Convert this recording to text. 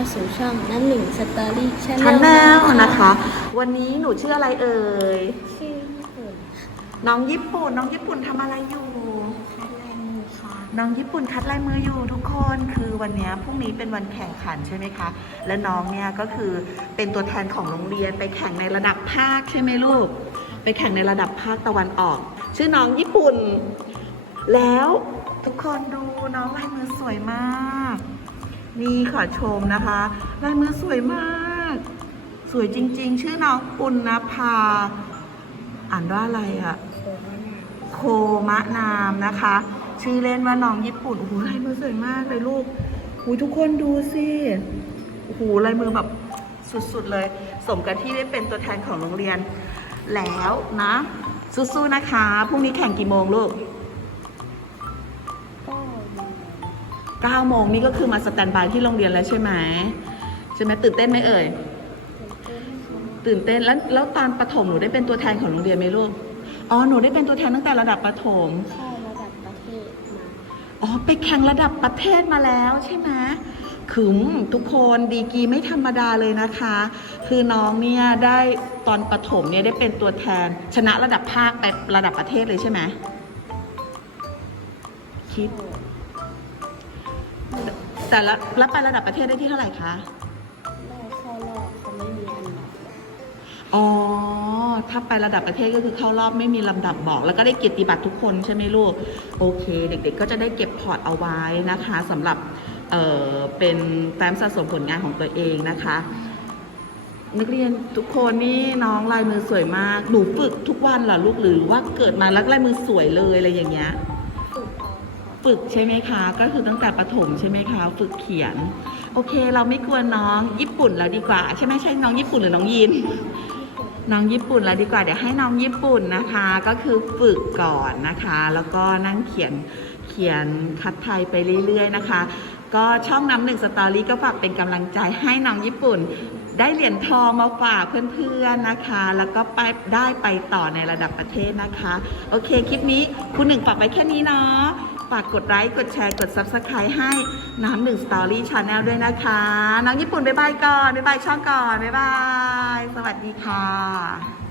าสู่ช่องน้ำหนึ่งสตอรี่ชั้นแนวนะคะ วันนี้หนูชื่ออะไรเอ่ย ชื่อญี่ปุ่นน้องญี่ปุ่น น้องญี่ปุ่นทำอะไรอยู่ คัดลายมือค่ะน้องญี่ปุ่นคัดลายมืออยู่ทุกคน คือวันนี้พรุ่งนี้เป็นวันแข่งขันใช่ไหมคะ และน้องเนี่ยก็คือเป็นตัวแทนของโรงเรียนไปแข่งในระดับภาคใช่ไหมลูก ไปแข่งในระดับภาคตะวันออก ชื่อน้องญี่ปุ่น แล้วทุกคนดูน้องลายมือสวยมาก นี่ขอชมนะคะลายมือสวยมาก สวยจริง ๆ ชื่อน้องปุณณภา อ่านว่าอะไรอะโคมะนาวโคมะนามนะคะ ชื่อเล่นว่าน้องญี่ปุ่นโอ้โหลายมือสวยมากเลยลูกโอ้ทุกคนดูสิโอ้โหลายมือแบบสุดๆเลย สมกับที่ได้เป็นตัวแทนของโรงเรียน แล้วนะสู้ๆนะคะพรุ่งนี้แข่งกี่โมงลูก 9โมงนี่ก็คือมาสแตนบายที่โรงเรียนแล้วใช่ไหมใช่ไหมตื่นเต้นไหมเอ่ยตื่นเต้นค่ะตื่นเต้นแล้วแล้วตอนประถมหนูได้เป็นตัวแทนของโรงเรียนไหมลูกอ๋อหนูได้เป็นตัวแทนตั้งแต่ระดับประถมใช่ระดับประเทศมาอ๋อไปแข่งระดับประเทศมาแล้วใช่ไหมขึมทุกคนดีกรีไม่ธรรมดาเลยนะคะ คือน้องเนี่ยได้ตอนประถมเนี่ยได้เป็นตัวแทน ชนะระดับภาคไประดับประเทศเลยใช่ไหมคิด แต่ละแล้วไประดับประเทศได้ที่เท่าไหร่คะได้เข้ารอบเขาไม่มีอันดับอ๋อ ถ้าไประดับประเทศก็คือเข้ารอบไม่มีลำดับบอก แล้วก็ได้เกียรติบัตรทุกคนใช่ไหมลูก โอเค เด็กๆ ก็จะได้เก็บพอร์ตเอาไว้นะคะสำหรับเอ่อเป็นแฟ้มสะสมผลงานของตัวเองนะคะ นักเรียนทุกคนนี่น้องลายมือสวยมาก หนูฝึกทุกวันเหรอลูกหรือว่าเกิดมาแล้วลายมือสวยเลยอะไรอย่างเงี้ยฝึกเอาค่ะ ฝึกใช่ไหมคะ ก็คือตั้งแต่ประถมใช่ไหมคะ ฝึกเขียน โอเค เราไม่กลัวน้องญี่ปุ่นแล้วดีกว่า ใช่ไหมใช่น้องญี่ปุ่นหรือน้องยินนน้องญี่ปุ่นแล้วดีกว่า เดี๋ยวให้น้องญี่ปุ่นนะคะ ก็คือฝึกก่อนนะคะ แล้วก็นั่งเขียนเขียนคัดไทยไปเรื่อย ๆ นะคะ ก็ช่องน้ำหนึ่งสตอรี่ก็ฝากเป็นกำลังใจให้น้องญี่ปุ่น ได้เหรียญทองมาฝากเพื่อนๆนะคะ แล้วก็ไปได้ไปต่อในระดับประเทศนะคะ โอเค คลิปนี้คุณหนึ่งฝากไว้แค่นี้เนาะ ฝากกดไลค์ กดแชร์ กด Subscribe ให้น้ำหนึ่งสตอรี่ชาแนลด้วยนะคะ น้องญี่ปุ่นบ๊ายบายก่อนบ๊ายบายช่องก่อนบ๊ายบาย สวัสดีค่ะ